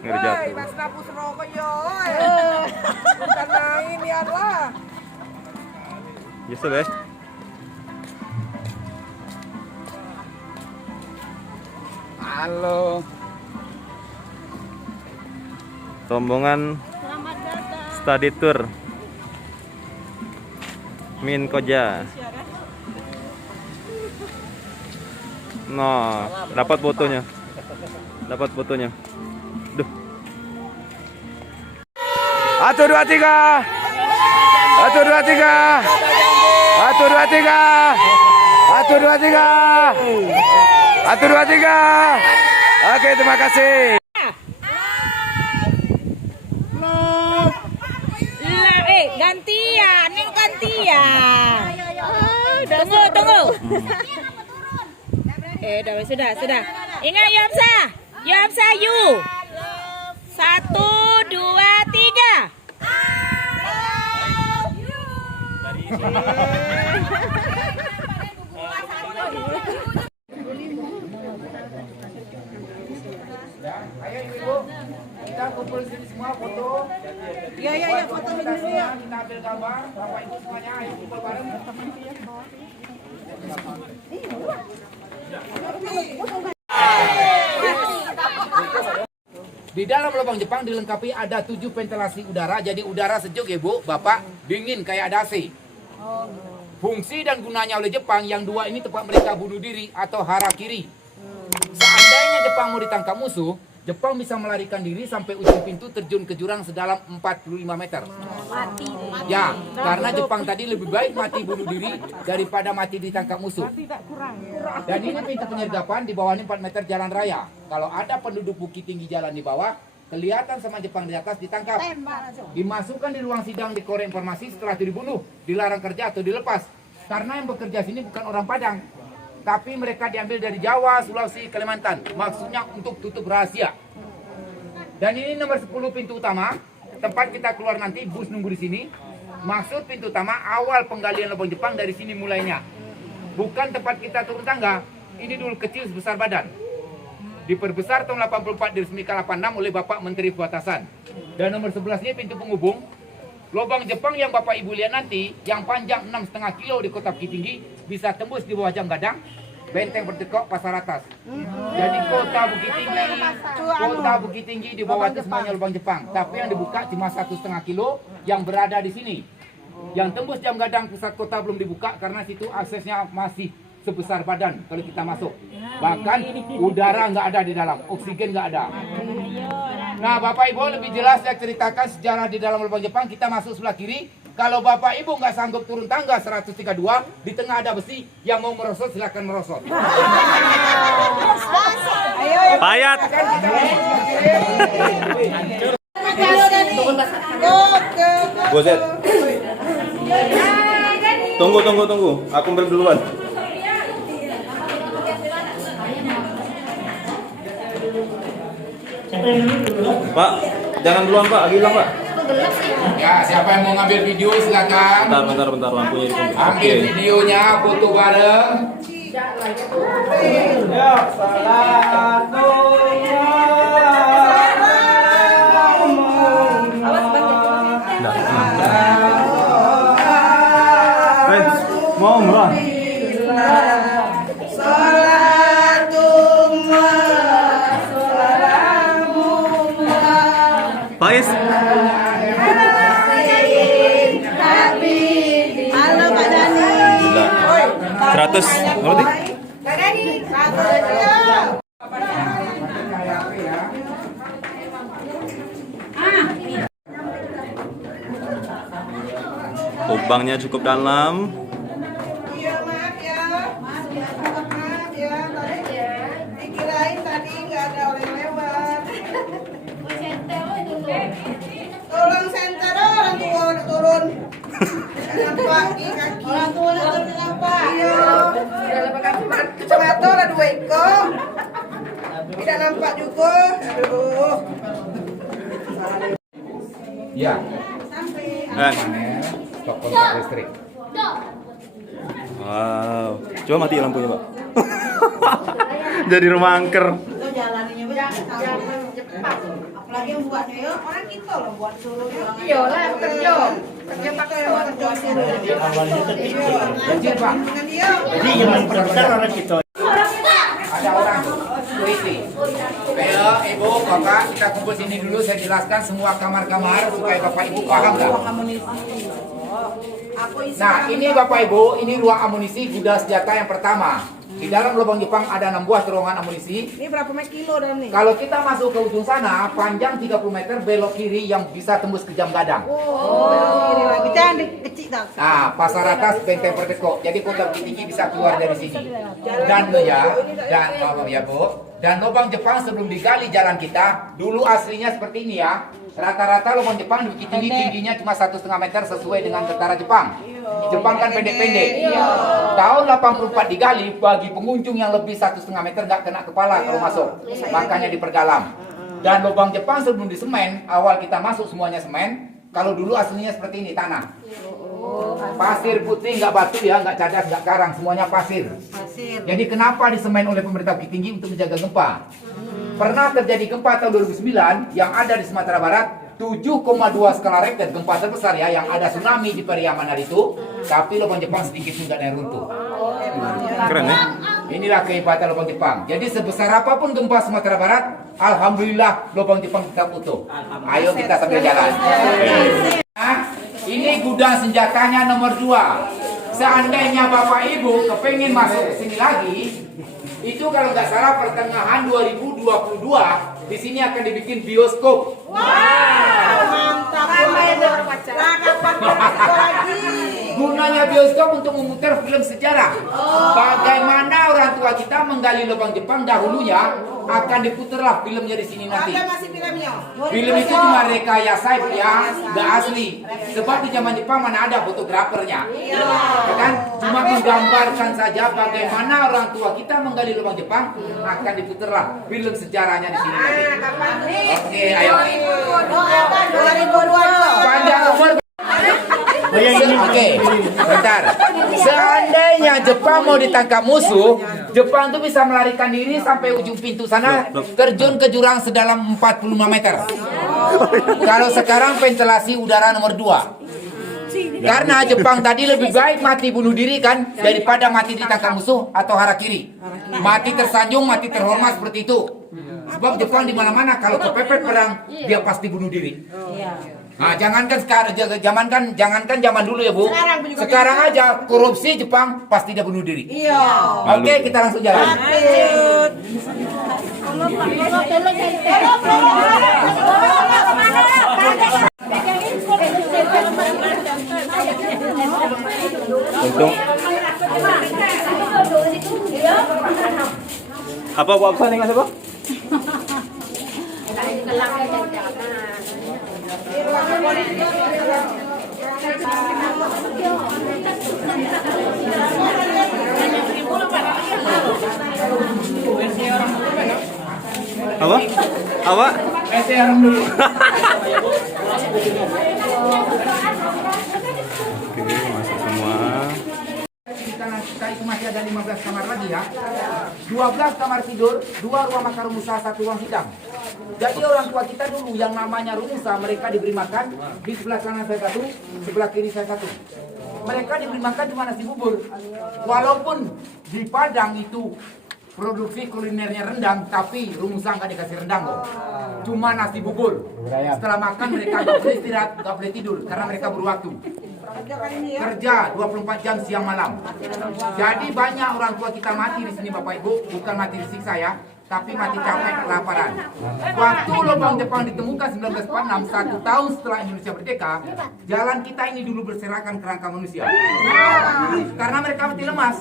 Ngerjatuh. Mas napus rokok yo. Bukan main ya lah. Justru guys. Halo. Rombongan study tour Min Koja. Nah, dapat fotonya. Dapat fotonya. Duh. 1 2 3. 1 2 3. 1 2 3. 1 2 3. 1 2 3. Oke, terima kasih. Gantian, ini gantian. Tunggu. Sudah. Ingat Yopsa, you. 1 2 3. Ayo ibu, kita kumpul sini semua foto. Iya, foto dulu ya. Kita ambil gambar, bapak ibu semuanya, ayo kumpul bareng. Di dalam lubang Jepang dilengkapi ada 7 ventilasi udara, jadi udara sejuk ya bu, bapak, dingin kayak ada AC. Fungsi dan gunanya oleh Jepang, yang 2 ini tempat mereka bunuh diri atau harakiri. Seandainya Jepang mau ditangkap musuh, Jepang bisa melarikan diri sampai ujung pintu terjun ke jurang sedalam 45 meter. Ya, karena Jepang tadi lebih baik mati bunuh diri daripada mati ditangkap musuh. Dan ini pintu penyergapan, di bawah ini 4 meter jalan raya. Kalau ada penduduk Bukit Tinggi jalan di bawah, kelihatan sama Jepang di atas, ditangkap. Dimasukkan di ruang sidang, dikorek informasi, setelah itu dibunuh, dilarang kerja atau dilepas. Karena yang bekerja sini bukan orang Padang, tapi mereka diambil dari Jawa, Sulawesi, Kalimantan. Maksudnya untuk tutup rahasia. Dan ini nomor 10 pintu utama, tempat kita keluar nanti, bus nunggu di sini. Maksud pintu utama, awal penggalian lubang Jepang dari sini mulainya. Bukan tempat kita turun tangga. Ini dulu kecil sebesar badan. Diperbesar tahun 84, diresmikan 86 oleh Bapak Menteri Perbatasan. Dan nomor 11 ini pintu penghubung. Lubang Jepang yang Bapak Ibu lihat nanti, yang panjang 6,5 kilo di kota Bukit Tinggi, bisa tembus di bawah Jam Gadang, Benteng Bertekok, Pasar Atas. Jadi kota Bukit Tinggi di bawah itu semuanya lubang Jepang. Tapi yang dibuka cuma 1,5 kilo yang berada di sini. Yang tembus Jam Gadang pusat kota belum dibuka karena situ aksesnya masih sebesar badan kalau kita masuk. Bahkan udara nggak ada di dalam, oksigen nggak ada. Nah Bapak Ibu lebih jelas saya ceritakan sejarah di dalam lubang Jepang. Kita masuk sebelah kiri. Kalau Bapak Ibu nggak sanggup turun tangga 132, di tengah ada besi, yang mau merosot silakan merosot. Payat. Gozet. Tunggu. Aku beli duluan. Pak, jangan duluan Pak, hilang Pak. Ya, siapa yang mau ngambil video silakan. Bentar, lampunya dikunci. Ambil videonya, foto bareng. Ya, mau umrah. Pais. Halo Pak Dani. 100. Berapa sih? Pak Dani. 100. Lubangnya cukup dalam. Iya, maaf ya. Maaf ya. Dikirain tadi nggak ada orang lewat. Tolong senter orang tua udah turun. Nampak kaki. Orang tua udah turun kenapa? Iya. Kacamata ada 2 ekor. Tidak nampak juga. Aduh. Ya. Stop kontak listrik. Wow. Coba mati lampunya, Pak. Jadi rumah angker. Jalannya Lagi yang buatnya ya orang kita loh buat suruh. Iyalah, kerja. Kerja pakai kerja suruh. Jadi Pak, Dengan dia. Jadi yang memperbesar orang kita. ada orang security. Ayo ibu, bapak, kita kumpul sini dulu. Saya jelaskan semua kamar-kamar supaya bapak ibu paham nggak? Nah, ini bapak ibu, ini ruang amunisi gudang senjata yang pertama. Di dalam lubang Jepang ada 6 buah terowongan amunisi. Ini berapa kilo dalam nih? Kalau kita masuk ke ujung sana, panjang 30 meter, belok kiri yang bisa tembus ke Jam Gadang. Kiri lagi. Jangan kecil dah. Nah, pasar atas Benteng Perdeko. Jadi kota Bukit Tinggi bisa keluar dari sini. Dan ya Bu. Dan lubang Jepang sebelum digali jalan kita, dulu aslinya seperti ini ya. Rata-rata lubang Jepang di Bukit Tinggi tingginya cuma 1,5 meter sesuai dengan tentara Jepang. Jepang kan pendek-pendek. Tahun 84 digali, bagi pengunjung yang lebih 1,5 meter nggak kena kepala kalau masuk. Makanya diperdalam. Dan lubang Jepang sebelum disemen, awal kita masuk semuanya semen. Kalau dulu aslinya seperti ini, tanah. Pasir putih, nggak batu ya, nggak cadas, nggak karang, semuanya pasir. Jadi kenapa disemen oleh pemerintah Bukit Tinggi untuk menjaga gempa? Pernah terjadi gempa tahun 2009 yang ada di Sumatera Barat, 7,2 skala Richter, gempa terbesar ya, yang ada tsunami di Periamanan itu, tapi lubang Jepang sedikit pun nggak ada yang runtuh. Keren ya? Inilah kehebatan lubang Jepang. Jadi sebesar apapun gempa Sumatera Barat, alhamdulillah lubang Jepang tetap utuh. Ayo kita sambil jalan. Nah, ini gudang senjatanya nomor 2. Seandainya Bapak Ibu kepingin masuk ke sini lagi, itu kalau nggak salah pertengahan 2022 di sini akan dibikin bioskop. Mantap. Gunanya bioskop untuk memutar film sejarah. Bagaimana orang tua kita menggali lubang Jepang dahulunya, akan diputarlah filmnya di sini nanti. Ada masih filmnya. Film itu cuma rekayasa ya, nggak asli. Sebab di zaman Jepang mana ada fotografernya, ya kan? Cuma menggambarkan saja bagaimana orang tua kita menggali lubang Jepang, akan diputarlah film sejarahnya di sini nanti. Oke, ayo. 2022. Panjang umur. Oke, bentar. Seandainya Jepang mau ditangkap musuh, Jepang tuh bisa melarikan diri sampai ujung pintu sana, terjun ke jurang sedalam 45 meter. Kalau sekarang ventilasi udara nomor 2. Karena Jepang tadi lebih baik mati bunuh diri kan, daripada mati ditangkap musuh atau harakiri. Mati tersanjung, mati terhormat seperti itu. Sebab Jepang di mana-mana kalau kepepet perang, dia pasti bunuh diri. Nah, jangankan sekarang, jangankan zaman dulu ya Bu. Sekarang aja korupsi Jepang pasti dia bunuh diri. Iya. Oke, kita langsung jalan. Untung. Apa Bu Absa nih Mas apa? Apa? Apa? dulu. Oke, masuk semua. Kita itu masih ada 15 kamar lagi ya. 12 kamar tidur, 2 ruang makan rumusa, 1 ruang sidang. Jadi orang tua kita dulu yang namanya rumusa, mereka diberi makan di sebelah kanan saya 1, sebelah kiri saya 1. Mereka diberi makan cuma nasi bubur. Walaupun di Padang itu produksi kulinernya rendang, tapi rumusa nggak dikasih rendang kok. Cuma nasi bubur. Setelah makan mereka nggak boleh istirahat, nggak boleh tidur karena mereka berwaktu. Kerja 24 jam siang malam. Jadi banyak orang tua kita mati di sini Bapak Ibu, bukan mati disiksa ya, tapi mati capek kelaparan. Waktu lubang Jepang ditemukan 1946, 1 tahun setelah Indonesia merdeka, jalan kita ini dulu berserakan kerangka manusia. Karena mereka mati lemas.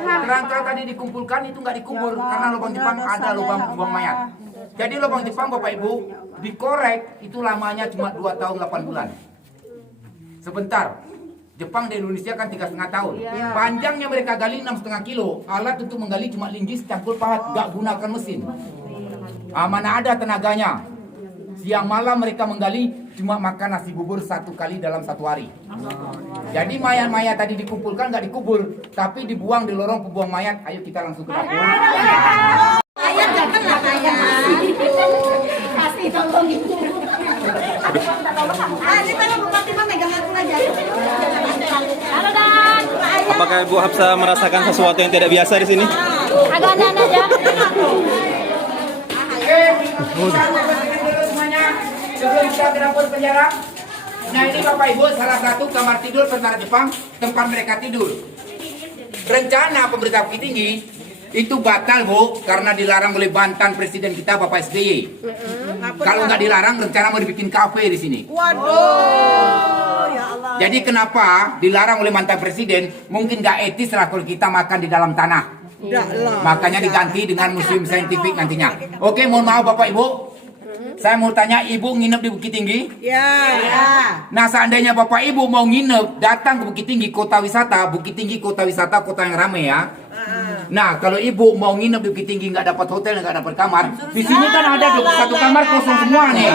Kerangka tadi dikumpulkan itu nggak dikubur karena lubang Jepang ada lubang buang mayat. Jadi lubang Jepang Bapak Ibu dikorek itu lamanya cuma 2 tahun 8 bulan. Sebentar. Jepang di Indonesia kan 3,5 tahun. Panjangnya mereka gali 6,5 kilo. Alat untuk menggali cuma linggis campur pahat, gak gunakan mesin. Mana ada tenaganya. Siang malam mereka menggali cuma makan nasi bubur 1 kali dalam 1 hari. Jadi mayat-mayat tadi dikumpulkan gak dikubur, tapi dibuang di lorong pembuang mayat. Ayo kita langsung ke dapur. Ini tolong Bupati mah megang aku aja. Halo Dan. Apakah Ibu Hapsa merasakan sesuatu yang tidak biasa di sini? Agak aneh aja. Semuanya sebelum kita ke dapur penjara. Nah ini Bapak Ibu salah satu kamar tidur tentara Jepang tempat mereka tidur. Rencana pemerintah Bukit Tinggi itu batal Bu karena dilarang oleh mantan presiden kita Bapak SBY. Kalau nggak dilarang rencana mau dibikin kafe di sini. Waduh, ya Allah. Jadi kenapa dilarang oleh mantan presiden? Mungkin nggak etis lah kalau kita makan di dalam tanah. Enggak lah. Makanya diganti dengan museum saintifik nantinya. Oke, mohon maaf Bapak Ibu. Saya mau tanya, Ibu nginep di Bukit Tinggi? Ya. Nah, seandainya Bapak Ibu mau nginep, datang ke Bukit Tinggi, kota wisata. Bukit Tinggi, kota wisata, kota yang ramai ya. Nah, kalau Ibu mau nginep di Bukit Tinggi, nggak dapat hotel, nggak dapat kamar. Di sini kan ada 21 kamar kosong semua nih.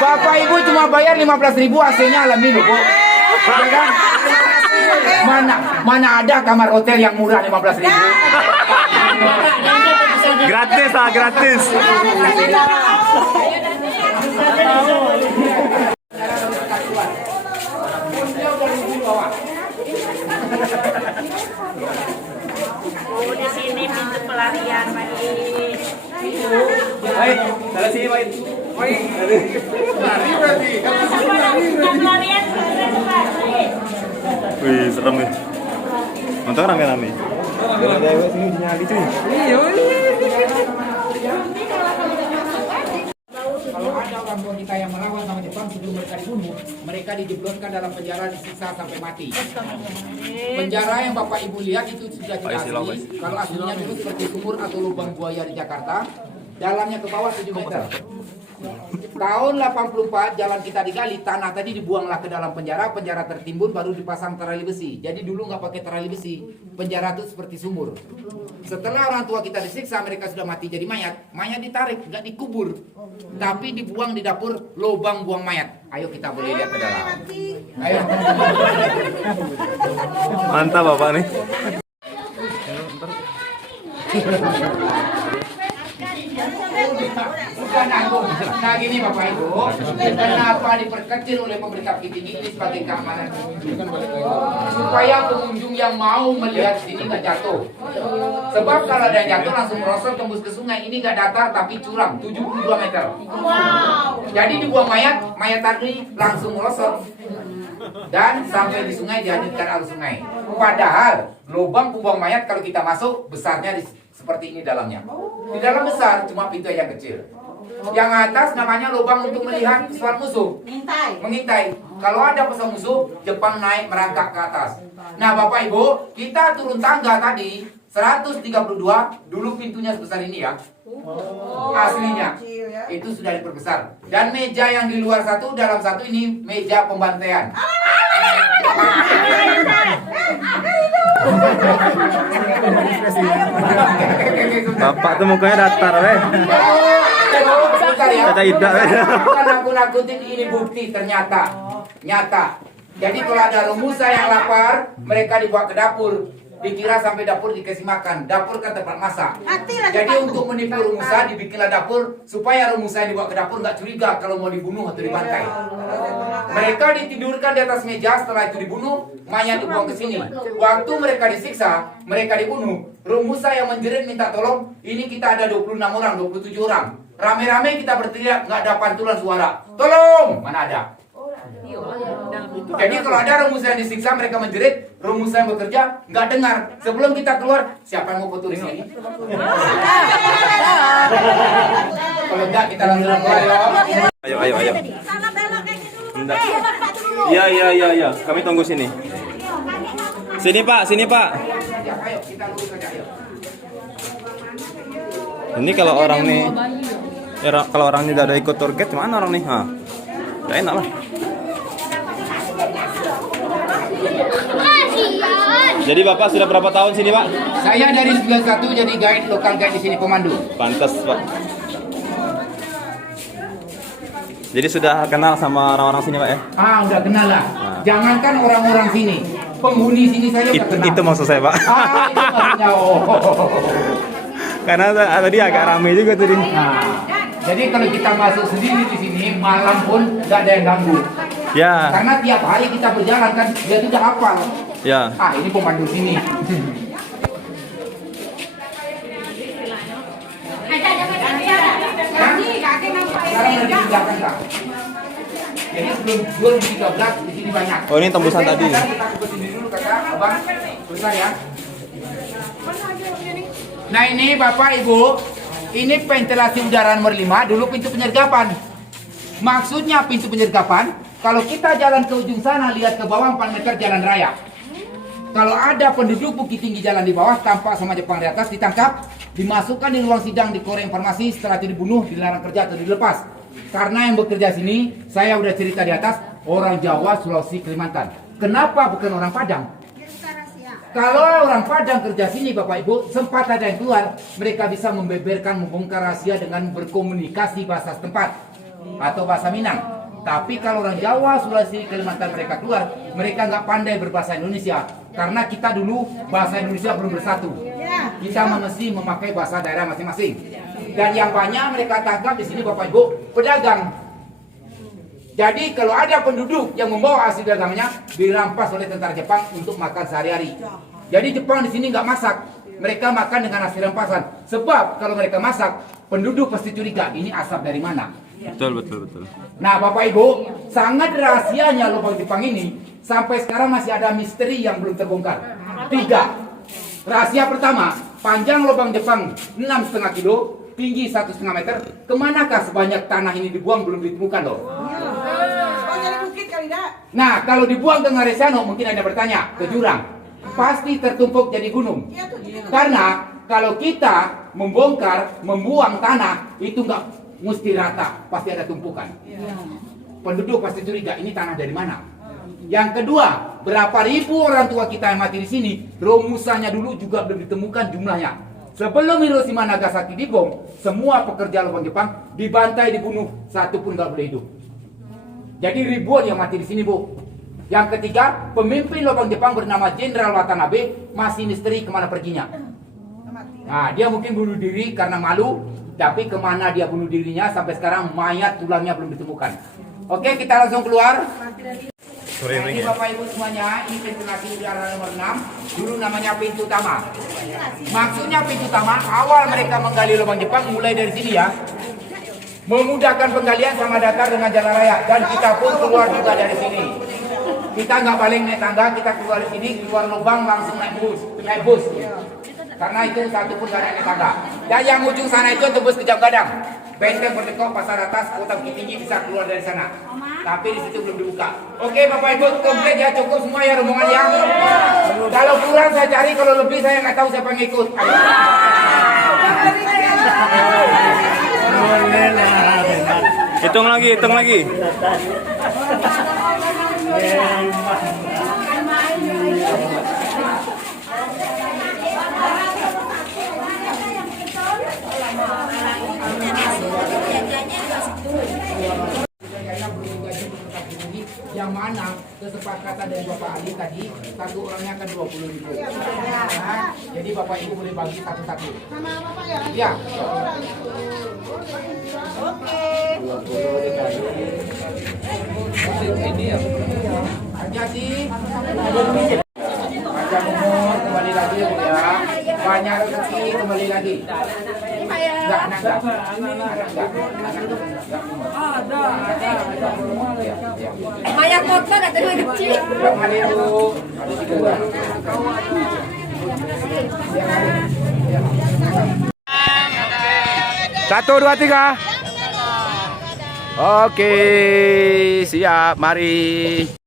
Bapak Ibu cuma bayar 15.000 AC-nya alami loh, Bu. Ya kan? Mana ada kamar hotel yang murah 15.000? Gratis lah, gratis. Oh, di sini pintu pelarian lagi. Baik, salah sini baik. Pelarian. Wih, serem nih. Untung rame-rame. Dewa-dewa sini nyali cuy. Kalau ada orang tua kita yang melawan sama Jepang sebelum mereka dibunuh, mereka dijebloskan dalam penjara disiksa sampai mati. Penjara yang Bapak Ibu lihat itu sudah tidak asli. Kalau aslinya dulu seperti sumur atau lubang buaya di Jakarta, dalamnya ke bawah 7 meter. Tahun 84 jalan kita digali, tanah tadi dibuanglah ke dalam penjara, penjara tertimbun baru dipasang terali besi. Jadi dulu nggak pakai terali besi, penjara itu seperti sumur. Setelah orang tua kita disiksa, mereka sudah mati jadi mayat, mayat ditarik, nggak dikubur, tapi dibuang di dapur lubang buang mayat. Ayo kita boleh lihat ke dalam. Ayo. Mantap Bapak nih. Bukan aku. Nah gini Bapak Ibu, kenapa diperkecil oleh pemerintah Bukit Tinggi ini sebagai keamanan supaya pengunjung yang mau melihat sini nggak jatuh. Sebab kalau ada yang jatuh langsung merosot tembus ke sungai. Ini nggak datar tapi curam 72 meter. Jadi dibuang mayat tadi langsung merosot dan sampai di sungai dihancurkan arus sungai. Padahal lubang buang mayat kalau kita masuk besarnya seperti ini dalamnya. Di dalam besar, cuma pintu yang kecil. Yang atas namanya lubang untuk melihat pesawat musuh. Mengintai. Kalau ada pesawat musuh, Jepang naik merangkak ke atas. Nah Bapak Ibu, kita turun tangga tadi 132, dulu pintunya sebesar ini ya. Aslinya itu sudah diperbesar. Dan meja yang di luar satu, dalam satu ini meja pembantaian. Bapak tuh mukanya datar weh. Kata idak weh. Bukan nakut-nakutin, ini bukti ternyata nyata. Jadi kalau ada Romusa yang lapar, mereka dibawa ke dapur. Dikira sampai dapur dikasih makan. Dapur kan tempat masak. Jadi untuk menipu Romusa dibikinlah dapur supaya Romusa yang dibawa ke dapur nggak curiga kalau mau dibunuh atau dibantai. Mereka ditidurkan di atas meja, setelah itu dibunuh, mayat dibuang ke sini. Waktu mereka disiksa, mereka dibunuh. Romusa yang menjerit minta tolong, ini kita ada 26 orang, 27 orang. Rame-rame kita berteriak, nggak ada pantulan suara. Tolong! Mana ada? Jadi kalau ada Romusa yang disiksa, mereka menjerit, Romusa yang bekerja, nggak dengar. Sebelum kita keluar, siapa yang mau foto di sini? Kalau enggak, kita langsung keluar ya. Ayo. Enggak. Iya. Kami tunggu sini. Sini Pak. Ayo, kita lurus saja, ayo. Ini kalau orang nih, kalau orang ini tidak ada ikut tour guide, mana orang nih? Hah, udah enak lah. Jadi Bapak sudah berapa tahun sini Pak? Saya dari 91 jadi guide, lokal guide di sini, pemandu. Pantas Pak. Jadi sudah kenal sama orang-orang sini Pak ya? Udah kenal lah. Jangankan orang-orang sini, penghuni sini saya udah kenal. Itu maksud saya Pak. Itu maksudnya. Karena tadi agak ramai juga tadi. Nah, Jadi kalau kita masuk sendiri di sini, malam pun nggak ada yang ganggu. Ya, Karena tiap hari kita berjalan kan, dia tuh udah hafal. ya. Ah, ini pemandu sini. Sekarang udah ditinggalkan Kak. Jadi sebelum 2013 di sini banyak. Oh, ini tembusan tadi. Kita ke sini dulu kakak, abang, selesai ya. Nah ini bapak ibu, ini ventilasi udara nomor 5, dulu pintu penyergapan. Maksudnya pintu penyergapan, kalau kita jalan ke ujung sana, lihat ke bawah 4 meter jalan raya. Kalau ada penduduk Bukit Tinggi jalan di bawah, tampak sama Jepang di atas, ditangkap, dimasukkan di ruang sidang di Korek Informasi, setelah itu dibunuh, dilarang kerja atau dilepas. Karena yang bekerja sini, saya udah cerita di atas, orang Jawa, Sulawesi, Kalimantan. Kenapa bukan orang Padang? Kalau orang Padang kerja sini Bapak Ibu, sempat ada yang keluar, mereka bisa membeberkan, membongkar rahasia dengan berkomunikasi bahasa setempat atau bahasa Minang. Tapi kalau orang Jawa, Sulawesi, Kalimantan mereka keluar, mereka nggak pandai berbahasa Indonesia. Karena kita dulu bahasa Indonesia belum bersatu. Kita mesti memakai bahasa daerah masing-masing. Dan yang banyak mereka tangkap di sini Bapak Ibu, pedagang. Jadi kalau ada penduduk yang membawa hasil dagangnya dirampas oleh tentara Jepang untuk makan sehari-hari. Jadi Jepang di sini nggak masak, mereka makan dengan hasil rampasan. Sebab kalau mereka masak, penduduk pasti curiga ini asap dari mana. Betul, betul, betul. Nah Bapak Ibu, sangat rahasianya lubang Jepang ini sampai sekarang masih ada misteri yang belum terbongkar. 3. Rahasia pertama, panjang lubang Jepang 6,5 kilo, tinggi 1,5 meter. Kemanakah sebanyak tanah ini dibuang belum ditemukan loh. Nah, kalau dibuang ke Ngaresano, mungkin Anda bertanya, ke jurang. Pasti tertumpuk jadi gunung. Karena kalau kita membongkar, membuang tanah, itu nggak mesti rata, pasti ada tumpukan. Penduduk pasti curiga, ini tanah dari mana? Yang kedua, berapa ribu orang tua kita yang mati di sini, rumusannya dulu juga belum ditemukan jumlahnya. Sebelum Hiroshima Nagasaki dibom, semua pekerja lubang Jepang dibantai, dibunuh, satu pun nggak boleh hidup. Jadi ribuan yang mati di sini, Bu. Yang ketiga, pemimpin lubang Jepang bernama Jenderal Watanabe masih misteri kemana perginya. Nah, dia mungkin bunuh diri karena malu, tapi kemana dia bunuh dirinya sampai sekarang mayat tulangnya belum ditemukan. Oke, kita langsung keluar. Jadi Bapak Ibu semuanya, ini ventilasi udara nomor 6, dulu namanya pintu utama. Maksudnya pintu utama, awal mereka menggali lubang Jepang mulai dari sini ya. Memudahkan penggalian sama datar dengan jalan raya, dan kita pun keluar juga dari sini. Kita nggak balik naik tangga, kita keluar di sini, keluar lubang langsung naik bus. Karena itu satu pun nggak naik tangga. Dan yang ujung sana itu tembus ke Jam Gadang, Benteng Berdekok, Pasar Atas, Kota Bukit Tinggi bisa keluar dari sana. Tapi di situ belum dibuka. Oke Bapak Ibu, komplit ya, cukup semua ya rombongan ya. Kalau kurang saya cari, kalau lebih saya nggak tahu siapa yang ikut. Hitung lagi, hitung lagi. Yang mana kesepakatan dari Bapak Ali tadi, satu orangnya akan 20.000. Nah, jadi Bapak Ibu boleh bagi satu-satu. Sama Bapak ya? Ya. Oke. 20 dikali. Ini ya. Hati-hati. Panjang umur kembali lagi ya Bu ya. Banyak rezeki kembali lagi. Enggak. Maya kotor atau dua kecil? Kembali Bu. Satu, dua, tiga. Oke, siap. Mari.